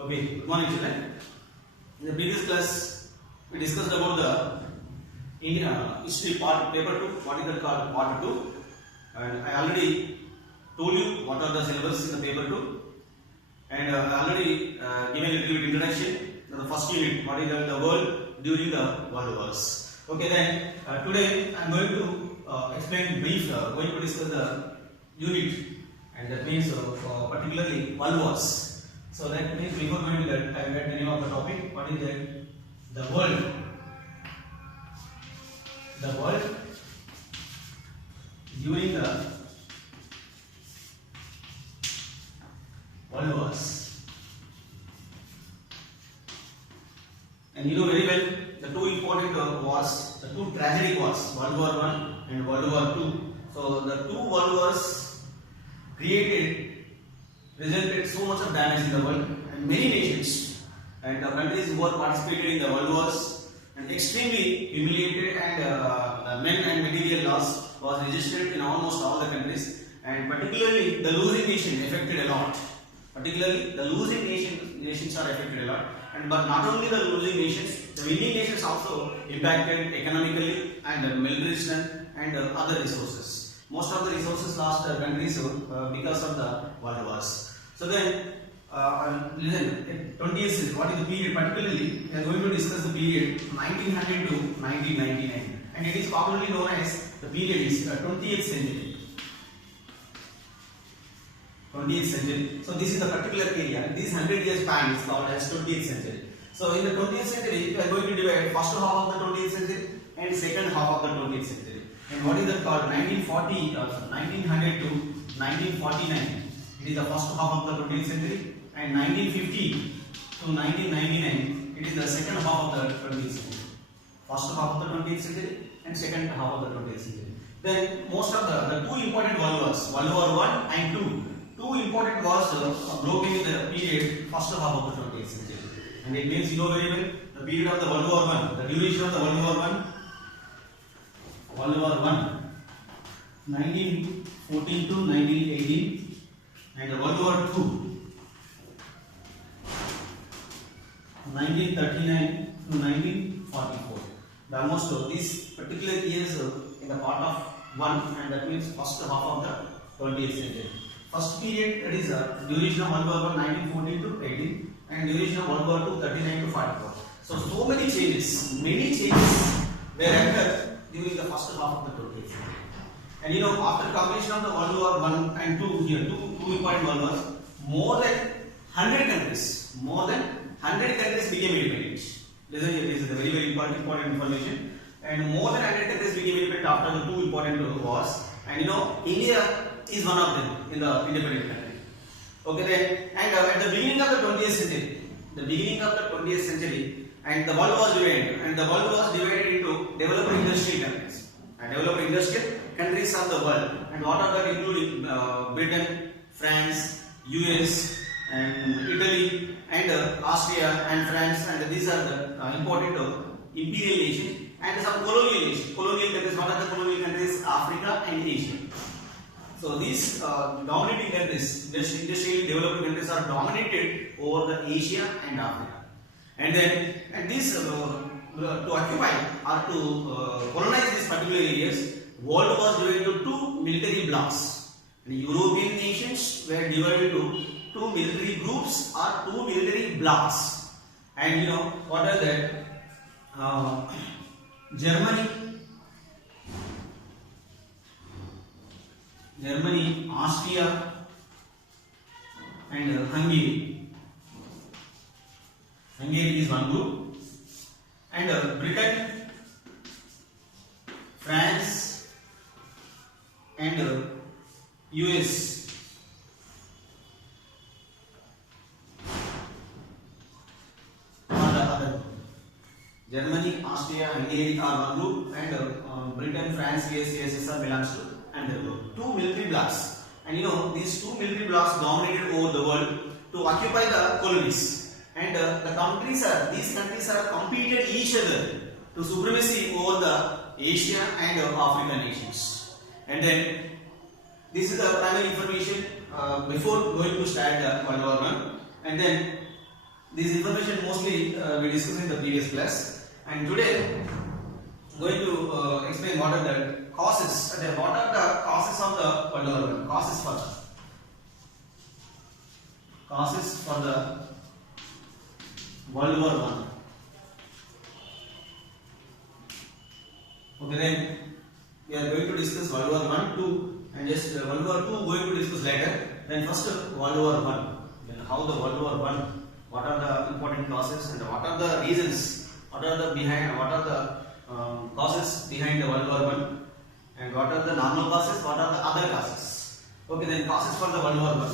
Okay, good morning children. In the previous class, we discussed about the Indian history part, paper 2, what is that called part 2, and I already told you what are the syllabus in the paper 2, and I already given a little bit introduction to the first unit, what is the world during the world wars. Okay, then today I am going to explain brief, going to discuss the unit, and that means particularly world wars. So that means before going to that, I will get the name of the topic. What is that? The world. The world during the world wars. And you know very well the two important wars, the two tragic wars, World War I and World War II. So the two world wars resulted so much of damage in the world, and many nations and the countries who were participated in the world wars and extremely humiliated, and men and material loss was registered in almost all the countries, and particularly the losing nation affected a lot. Particularly the losing nations are affected a lot, and but not only the losing nations, the winning nations also impacted economically and military strength and other resources. Most of the resources lost countries because of the world wars. So then, listen, 20th century, what is the period? Particularly, we are going to discuss the period 1900 to 1999, and it is popularly known as the period is 20th century. 20th century. So this is the particular area. This 100 years span is called as 20th century. So in the 20th century, we are going to divide first half of the 20th century and second half of the 20th century. And what is that called? 1900 to 1949. It is the first half of the 20th century, and 1950 to 1999. It is the second half of the 20th century. First half of the 20th century and second half of the 20th century. Then most of the two important world wars, World War I and II. Two important wars broke in the period first half of the 20th century, and it means you know very well the period of the World War I, the duration of the World War I. World War I, 1914 to 1918, and the World War II, 1939 to 1944. The almost these particular years in the part of one, and that means first half of the 20th century. First period, that is duration of World War I 1914 to 18, and duration of World War II 39 to 44. So many changes were occurred during the first half of the 20th century. And you know, after completion of the World War I and II, here two important world wars, more than 100 countries became independent. Listen here, this is a very, very important information. And more than 100 countries became independent after the two important wars. And you know, India is one of them in the independent country. Okay, then, and at the beginning of the 20th century, and the world was divided, into developed industrial countries. And developed industrial countries of the world, and what are that, including Britain, France, US, and Italy, and Austria, and France, and these are the important imperial nations, and some colonial nations. Colonial countries, what are the colonial countries? Africa and Asia. So these dominating countries, industrially developed countries, are dominated over the Asia and Africa. And then, these to occupy or to colonize these particular areas, world was divided into two military blocks. The European nations were divided into two military groups or two military blocks. And you know what are that? Germany, Austria, and Hungary. Hungary is one group, and Britain, France, and US. Are the other. Germany, Austria, Hungary are one group, and Britain, France, US, USSR belongs to another group. Two military blocks, and you know these two military blocks dominated over the world to occupy the colonies. And these countries are competed each other to supremacy over the Asia and African nations. And then this is the primary information before going to start the World War I. And then This information mostly we discussed in the previous class, and today going to explain what are the causes. What are the causes of the World War I? Causes for the World War I. Okay, then we are going to discuss World War I, 2, and just World War II going to discuss later. Then first World War I. Then how the World War I, what are the important causes and what are the reasons, what are the causes behind the World War I, and what are the normal causes, what are the other causes. Okay, then causes for the World War I.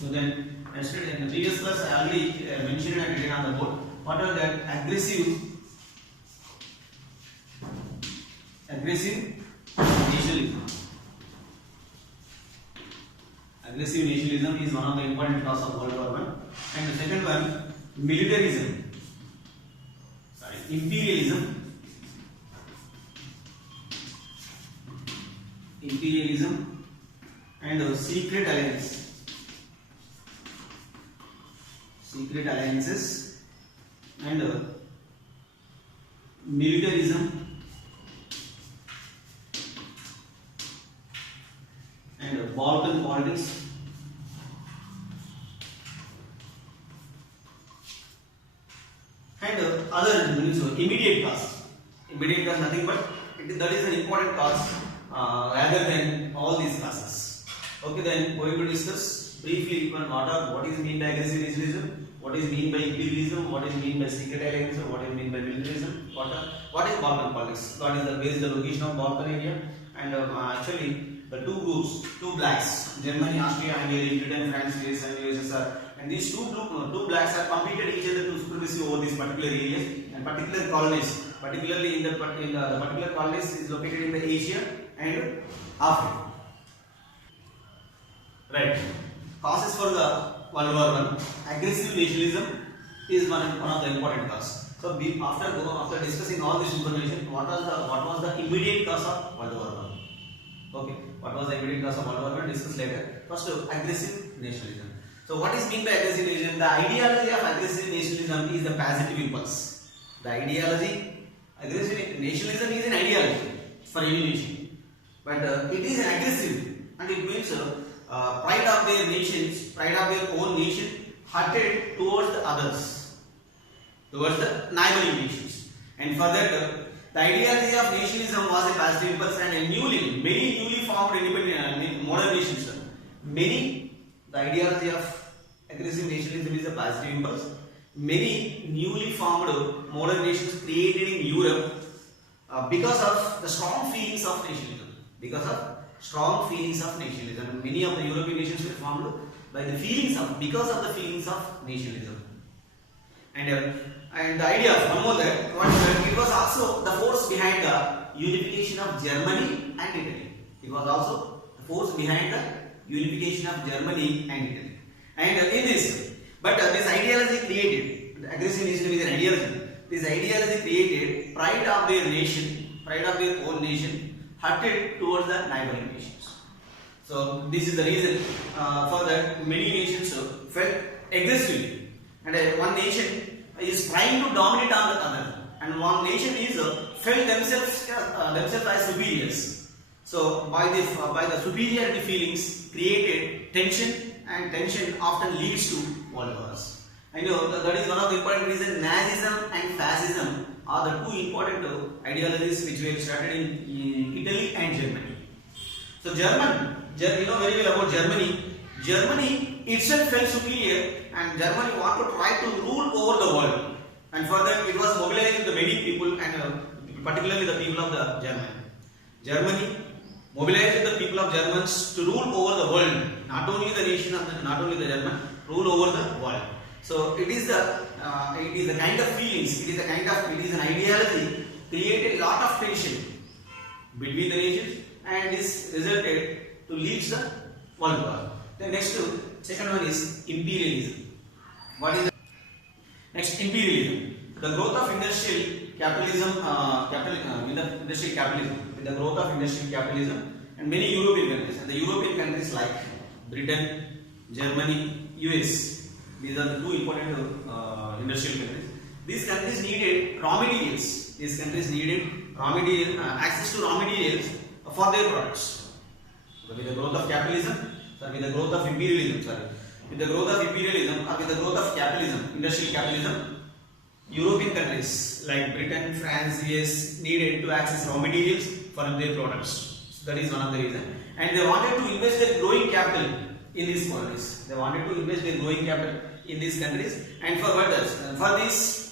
So then yesterday in the previous class I already mentioned and written on the board what are the aggressive nationalism. Aggressive nationalism is one of the important causes of World War I. And the second one, militarism. Imperialism and secret alliances and militarism and Balkan politics and other immediate cause. Immediate cause nothing but that is an important cause rather than all these causes. Okay, then going to discuss briefly what is mean by aggressive nationalism, what is mean by imperialism, what is mean by secret alliance, what is mean by militarism, what is Balkan politics, where is the location of Balkan area, and actually the two groups, two blocks, Germany, Austria, Hungary, Britain, France, US and USSR, and these two blocks have competed each other to supremacy over these particular areas and particular colonies. Particularly in the particular colonies is located in the Asia and Africa. Right. Causes for the World War I. Aggressive nationalism is one of the important causes. So after discussing all this information, what was the immediate cause of World War I? Okay. What was the immediate cause of World War I? Discuss later. First, aggressive nationalism. So what is meant by aggressive nationalism? The ideology of aggressive nationalism is the positive impulse. The ideology, aggressive nationalism is an ideology for any nation, but it is an aggressive, and it means pride of their own nation, hurted towards the others, towards the neighboring nations. And for that, the ideology of nationalism was a positive impulse, and many newly formed independent modern nations. The ideology of aggressive nationalism is a positive impulse. Many newly formed modern nations created in Europe because of the strong feelings of nationalism. Many of the European nations were formed by because of the feelings of nationalism. And the idea of one more that it was also the force behind the unification of Germany and Italy. It was also the force behind the unification of Germany and Italy. And in this, but this ideology created, the aggressive nationalism is an ideology. This ideology created pride of their own nation, hurted towards the neighboring nations. So this is the reason for that many nations felt aggressively, and one nation is trying to dominate on the other, and one nation is felt themselves as superiors. So by the superiority feelings created tension, and tension often leads to world wars. I know that is one of the important reasons. Nazism and fascism are the two important ideologies which were started in Italy and Germany. So you know very well about Germany. Germany itself felt superior, and Germany wanted to try to rule over the world. And for that, it was mobilizing the many people, and particularly the people of the Germany mobilized the people of Germans to rule over the world. Not only the German, rule over the world. So it is the kind of feelings, it is an ideology created a lot of tension between the nations, and this resulted to lead the world war. The second one is imperialism. What is the next? Imperialism. The growth of industrial capitalism, with the growth of industrial capitalism, and many European countries, like Britain, Germany, US, These are the two important industrial countries. These countries needed raw materials. These countries needed access to raw materials for their products. So with the growth of capitalism, with the growth of imperialism, with the growth of imperialism or with the growth of capitalism, industrial capitalism, European countries like Britain, France, US needed to access raw materials for their products. So that is one of the reasons. And they wanted to invest their growing capital in these countries. They wanted to invest their growing capital in these countries. And for what else? For this,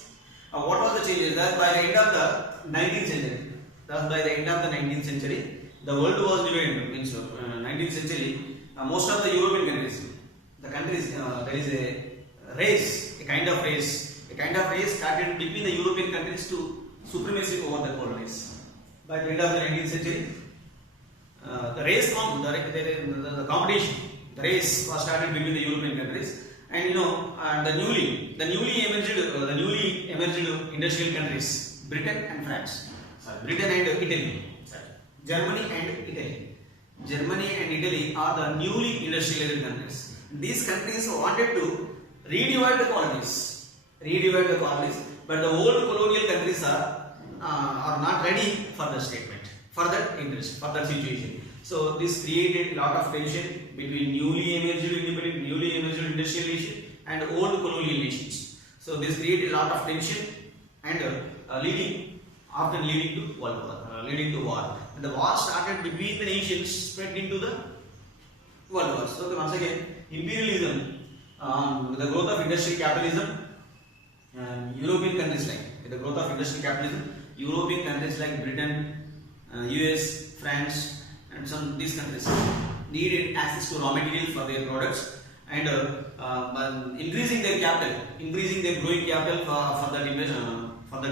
what was the changes? That by the end of the 19th century, the world was divided. Means 19th century, most of the European countries, there is a race, a kind of race started between the European countries to supremacy over the colonies. By the end of the 19th century, the competition, the race was started between the European countries, and the newly emerged industrial countries, Britain and France, Britain and Italy, Germany and Italy. Germany and Italy are the newly industrialized countries. These countries wanted to redivide the colonies, but the old colonial countries are not ready for the statement, for that interest, for that situation. So this created a lot of tension between newly emerged industrial nation and old colonial nations. So this created a lot of tension and often leading to war. And the war started between the nations, spread into the world wars. So once again, imperialism, with the growth of industrial capitalism, European countries like Britain, US, France, and some these countries needed access to raw materials for their products, and increasing their growing capital for the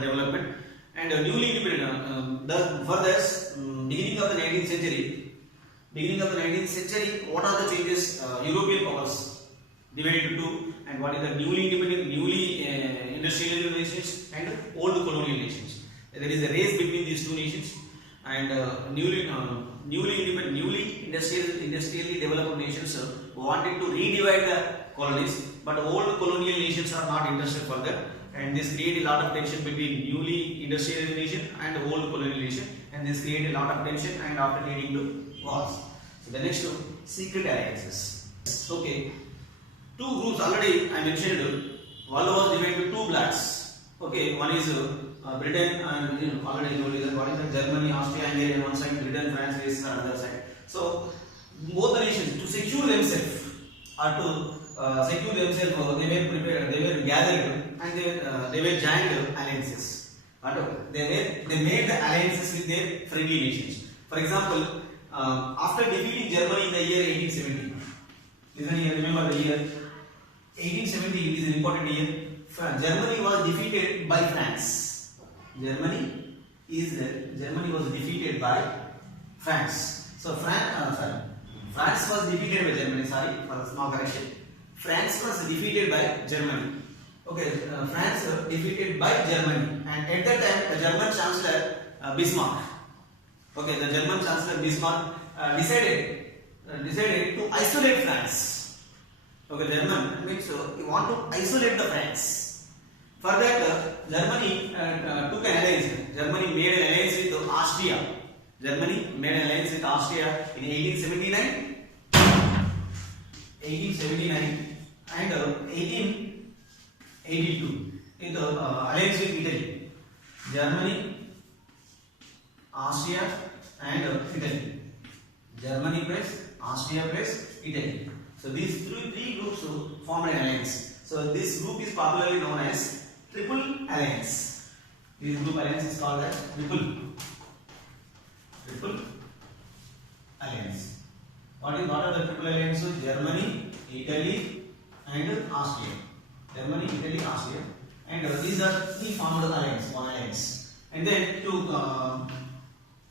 development. And newly independent, beginning of the 19th century, what are the changes? European powers divided into two, and what is the newly industrialized nations and old colonial nations. There is a race between these two nations, and newly industrially developed nations wanted to redivide the colonies, but old colonial nations are not interested further, and this created a lot of tension between newly industrialized nation and old colonial nation, and this created a lot of tension and after leading to wars. So the next one, secret alliances. Okay, two groups already I mentioned. World was divided into two blocks. Okay, one is Britain, and already told you that what is the Germany, Austria, Hungary on one side, Britain, France, US on the other side. So both the nations, to secure themselves, they were gathered and they were joined alliances. They made the alliances with their friendly nations. For example, after defeating Germany in the year 1870, listen here, remember the year 1870 is an important year. Germany was defeated by France. Germany was defeated by France. So France was defeated by Germany. Sorry for the small correction. France was defeated by Germany. Okay, France defeated by Germany, and at that time the German Chancellor Bismarck. Okay, the German Chancellor Bismarck decided to isolate France. Okay, German means you want to isolate the France. For that, Germany took an alliance. Germany made an alliance with Austria. Germany made an alliance with Austria in 1879 and 1882 in the alliance with Italy. Germany, Austria, and Italy. Germany plus Austria plus Italy. So these three groups formed an alliance. So this group is popularly known as Triple Alliance. This group alliance is called as Triple Alliance. What are the Triple Alliances? Germany, Italy, and Austria. Germany, Italy, Austria, and these are three formed one alliance. And then to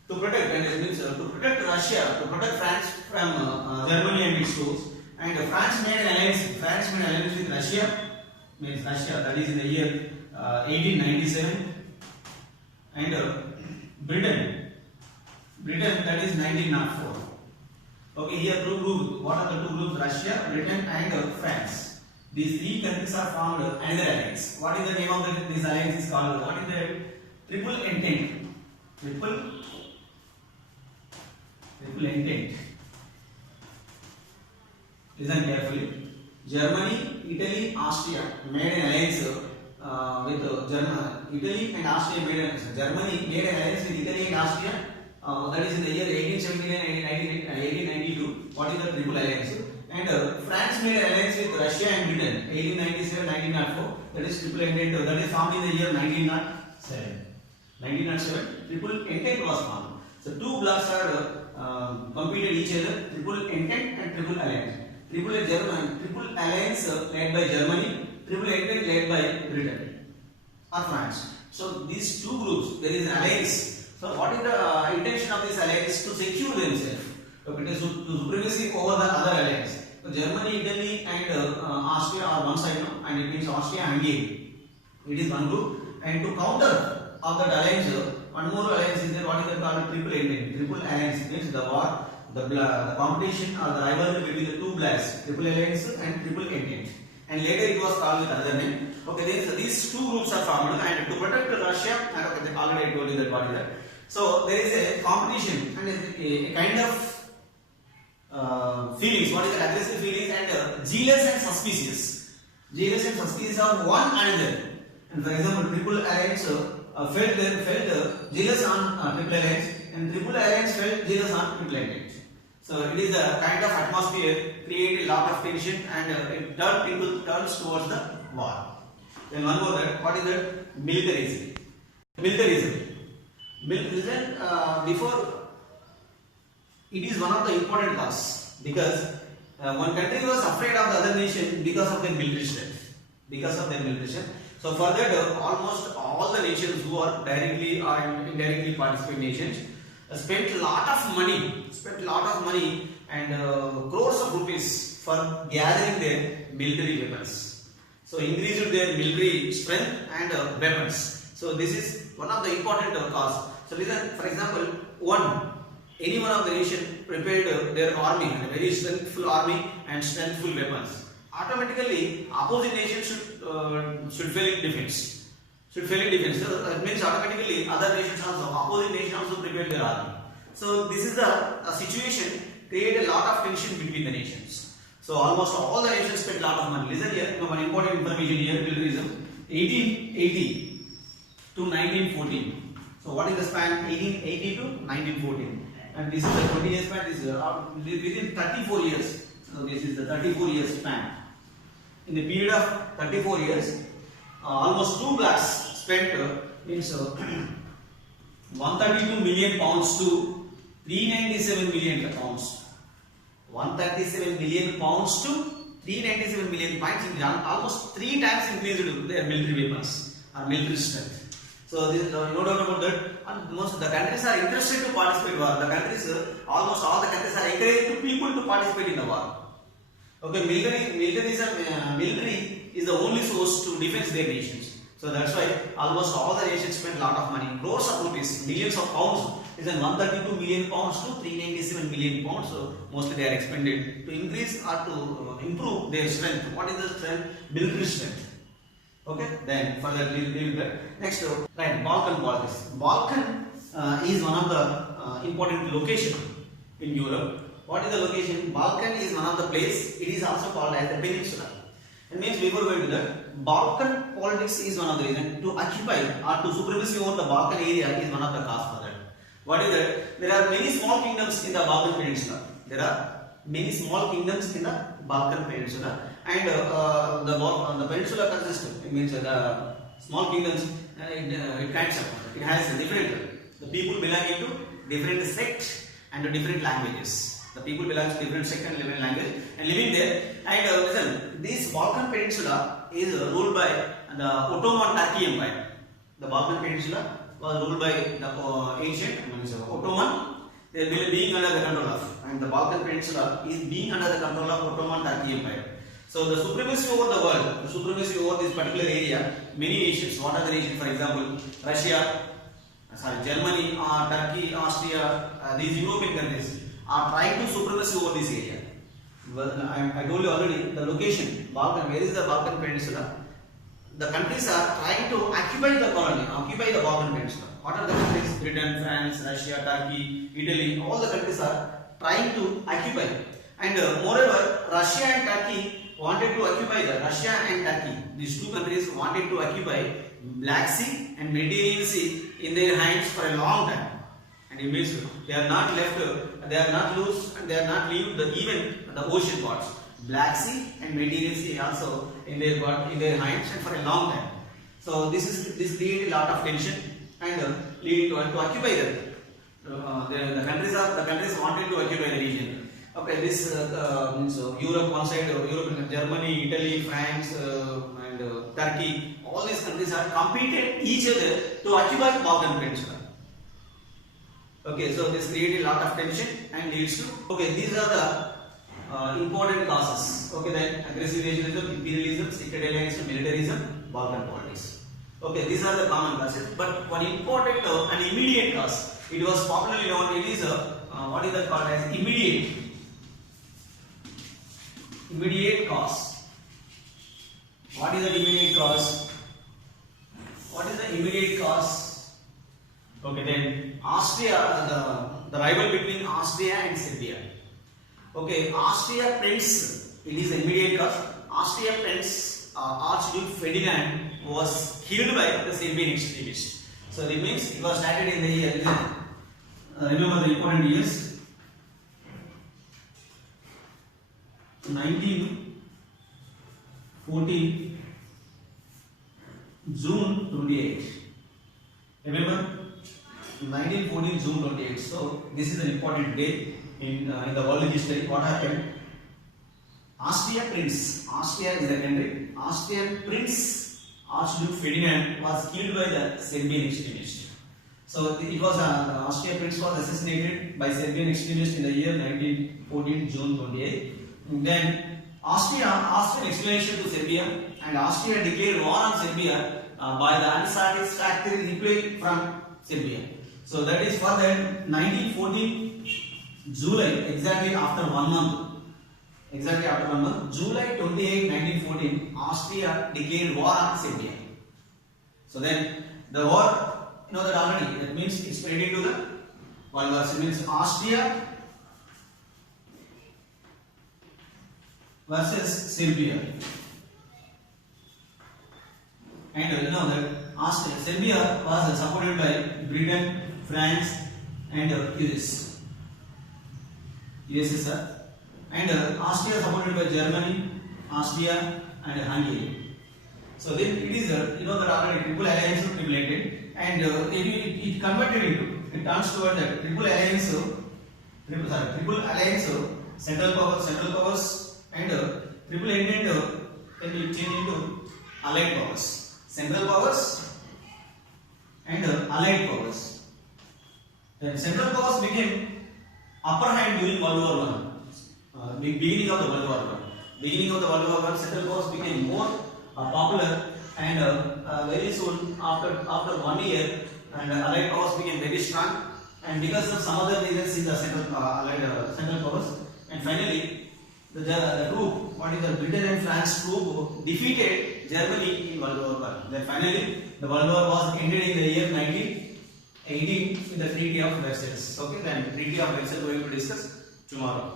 protect Russia, to protect France from Germany and its foes, and France made an alliance with Russia. Means Russia, that is in the year 1897, and Britain, that is 1904. Okay, here two groups. What are the two groups? Russia, Britain, and France. these three countries are formed another alliance. What is the name of this alliance is called? What is the triple entente? Triple entente. Listen carefully. Germany, Italy, Austria made an alliance with Germany. Italy and Austria made an alliance. Germany made an alliance with Italy and Austria. That is in the year 1879 and 1892. What is the triple alliance? And France made an alliance with Russia and Britain 1897-1904. That is triple entente. That is formed in the year 1907. 1907 triple entente was formed. So two blocks are competed each other. Triple entente and triple alliance. Triple alliance led by Germany. Triple entente led by Britain or France. So these two groups, there is an alliance. So what is the intention of this alliance? To secure themselves. It is to supremacy over the other alliance. So Germany, Italy and Austria are one side now, and it means Austria and Hungary. It is one group. And to counter of that alliance, one more alliance is there. What is that called? Triple entente. Triple alliance means the war, the competition or the rivalry between the two blocks. Triple alliance and triple entente. And later it was called with another name. Okay, then these two groups are formed, and to protect Russia, okay, already I told you that what is that. So there is a competition and a kind of feelings. What is the aggressive feelings and jealous and suspicious. Jealous and suspicious of one another. And for example, triple alliance felt jealous on triple alliance, and triple alliance felt jealous on triple entente. So it is a kind of atmosphere created a lot of tension, and it turns towards the war. Then one more that, what is that? Militarism. Militarism before, it is one of the important cause, because one country was afraid of the other nation because of their military strength. So for that, almost all the nations who are directly or indirectly participating nations spent a lot of money and crores of rupees for gathering their military weapons. So increased their military strength and weapons. So this is one of the important cause. So listen, for example, any one of the nation prepared their army, a very strengthful army and strengthful weapons. Automatically, opposite nation should fail in defense. So that means automatically other nations also, opposite nation also prepare their army. So this is a situation create a lot of tension between the nations. So almost all the nations spent a lot of money. Listen here, one important information here, militarism. 1880 to 1914. So what is the span? 1880 to 1914. And this is the 20 years span. This is within 34 years. So this is the 34 years span. In the period of 34 years, almost 2 lakhs spent means 132 million pounds to 397 million pounds. 137 million pounds to 397 million pounds, almost 3 times increased their military weapons or military strength. So this is no doubt about that. And most of the countries are interested to participate in war. The countries, almost all the countries are encouraging people to participate in the war. Okay, military is the only source to defend their nations. So that's why almost all the nations spend a lot of money, crores of rupees, millions of pounds. Is 132 million pounds to 397 million pounds. So mostly they are expended to increase or to improve their strength. What is the strength? Military strength. Okay, then further leave that. Next, right, Balkan politics. Balkan is one of the important location in Europe. What is the location? Balkan is one of the place. It is also called as the peninsula. It means before going to that, Balkan politics is one of the reasons. To occupy or to supremacy over the Balkan area is one of the cause for that. What is that? There are many small kingdoms in the Balkan peninsula. And the peninsula consists. It means the small kingdoms. It kinds of. It has different. The people belonging to different sects and different languages. The people belong to different sect and different language and living there. And listen, this Balkan peninsula is ruled by the Ottoman Turkey Empire. The Balkan peninsula was ruled by the ancient Ottoman. They are being under the control of, and the Balkan peninsula is being under the control of Ottoman Turkey Empire. So the supremacy over the world, the supremacy over this particular area, many nations. What are the nations? For example, Germany, Turkey, Austria, these European countries are trying to supremacy over this area. Well, I told you already the location. Balkan. Where is the Balkan Peninsula? The countries are trying to occupy the colony, occupy the Balkan Peninsula. What are the countries? Britain, France, Russia, Turkey, Italy. All the countries are trying to occupy. And moreover, Russia and Turkey wanted to occupy the Russia and Turkey. These two countries wanted to occupy Black Sea and Mediterranean Sea in their hands for a long time. And it means they are not left, they are not loose, and they are not leave the even the ocean parts. Black Sea and Mediterranean Sea also in their hands and for a long time. So this created a lot of tension and leading to occupy them. The countries wanted to occupy the region. Okay, this means Europe one side, Europe, Germany, Italy, France, and Turkey. All these countries are competed each other to occupy the Balkan Peninsula. Okay, so this created a lot of tension and leads to. Okay, these are the important causes. Okay, then aggressive nationalism, imperialism, secret alliance, militarism, Balkan politics. Okay, these are the common causes. But one important and immediate cause. It was popularly known. It is what is that called as immediate cause. What is the immediate cause? What is the immediate cause? Okay, then Austria, the rival between Austria and Serbia. Okay, Austria Prince, it is the immediate cause. Austria Prince Archduke Ferdinand was killed by the Serbian extremists. So it means it was started in the year. Remember the important years. 1914 June 28. Remember 1914 June 28. So this is an important day in the world history. What happened? Austria Prince, Austria is the country. Austrian Prince Archduke Ferdinand was killed by the Serbian extremists. So it was the Austrian Prince was assassinated by Serbian extremists in the year 1914 June 28. Then Austria asked an explanation to Serbia, and Austria declared war on Serbia by the unsatisfactory reply from Serbia. So that is for the 1914 July, exactly after 1 month. Exactly after 1 month, July 28, 1914, Austria declared war on Serbia. So then the war, you know that already. That means it's spread into the World War. It means Austria versus Serbia. And you know that Serbia was supported by Britain, France, and USSR. And Austria supported by Germany, Austria, and Hungary. So then it is you know that already triple alliance implemented, and it converted into, it turns toward the triple alliance, central powers, and triple ended can be changed into allied powers, central powers, and allied powers. Then central powers became upper hand during World War I. Beginning of the World War I. Beginning of the World War I, central powers became more popular, and very soon after 1 year, and allied powers became very strong, and because of some other reasons in the central powers, and finally the group, what is the Britain and France group, defeated Germany in World War I. Then finally the World War was ended in the year 1918 with the Treaty of Versailles. Okay, then Treaty of Versailles we will discuss tomorrow.